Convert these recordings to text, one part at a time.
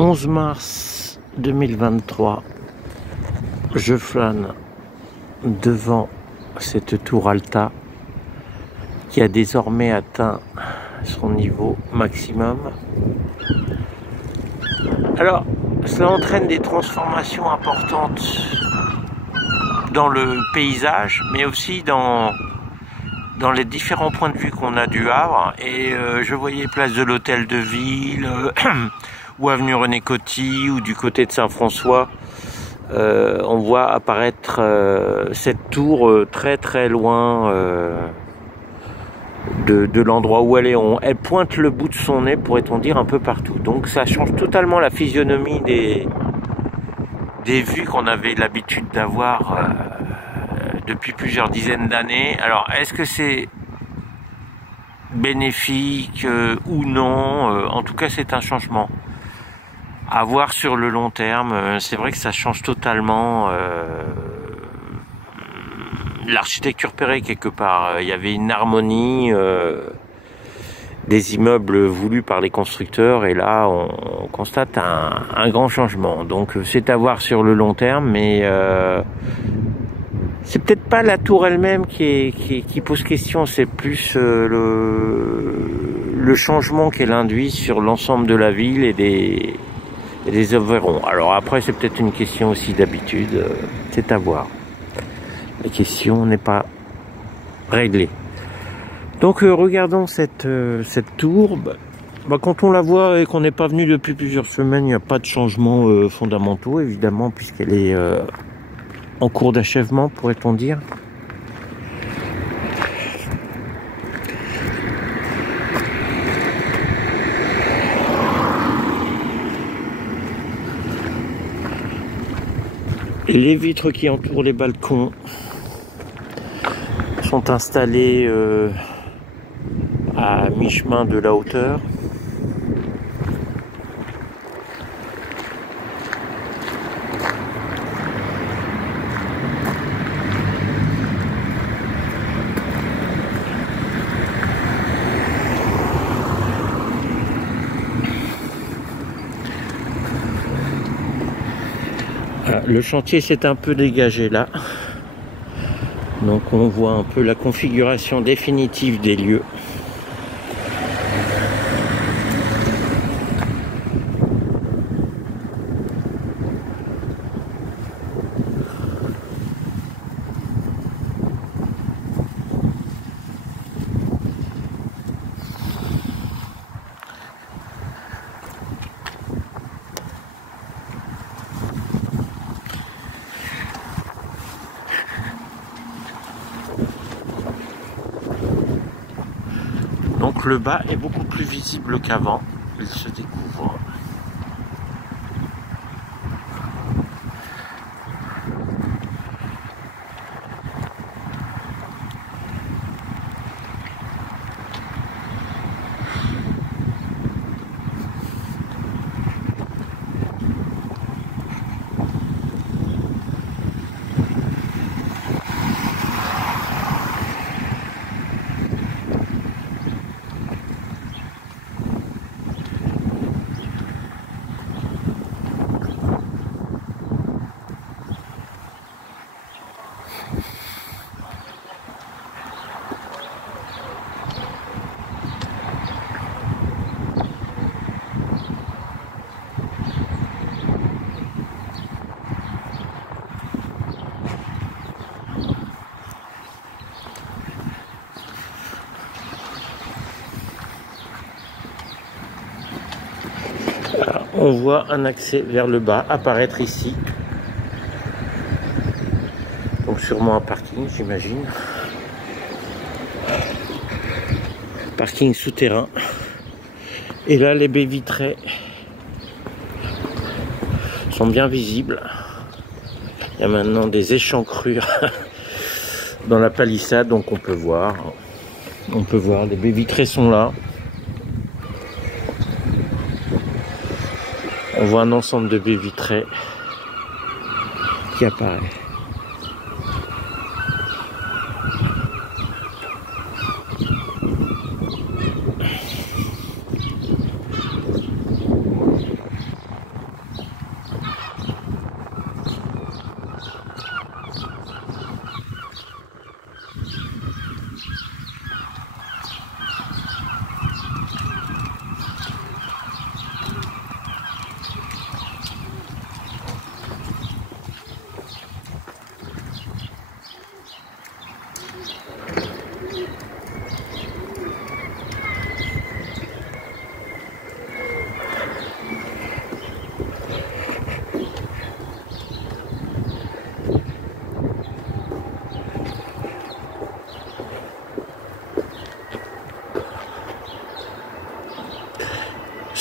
11 mars 2023, je flâne devant cette tour Alta qui a désormais atteint son niveau maximum. Alors, cela entraîne des transformations importantes dans le paysage, mais aussi dans les différents points de vue qu'on a du Havre. Et je voyais place de l'Hôtel de Ville, ou avenue René Coty, ou du côté de Saint-François. On voit apparaître cette tour très très loin de l'endroit où elle est. Elle pointe le bout de son nez, pourrait-on dire, un peu partout. Donc ça change totalement la physionomie des vues qu'on avait l'habitude d'avoir depuis plusieurs dizaines d'années. Alors, est-ce que c'est bénéfique ou non? En tout cas, c'est un changement à voir sur le long terme. C'est vrai que ça change totalement l'architecture Perret quelque part. Il y avait une harmonie des immeubles voulus par les constructeurs, et là on constate un grand changement. Donc c'est à voir sur le long terme, mais c'est peut-être pas la tour elle-même qui pose question, c'est plus le changement qu'elle induit sur l'ensemble de la ville et des environs. Alors après, c'est peut-être une question aussi d'habitude, c'est à voir. La question n'est pas réglée. Donc regardons cette tour. Quand on la voit et qu'on n'est pas venu depuis plusieurs semaines, il n'y a pas de changements fondamentaux, évidemment, puisqu'elle est en cours d'achèvement, pourrait-on dire. Et les vitres qui entourent les balcons sont installées à mi-chemin de la hauteur. Le chantier s'est un peu dégagé là, donc on voit un peu la configuration définitive des lieux. Donc le bas est beaucoup plus visible qu'avant, il se découvre. On voit un accès vers le bas apparaître ici. Donc sûrement un parking, j'imagine. Parking souterrain. Et là, les baies vitrées sont bien visibles. Il y a maintenant des échancrures dans la palissade, donc on peut voir. Les baies vitrées sont là. On voit un ensemble de baies vitrées qui apparaît.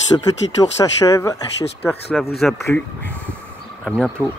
Ce petit tour s'achève. J'espère que cela vous a plu. À bientôt.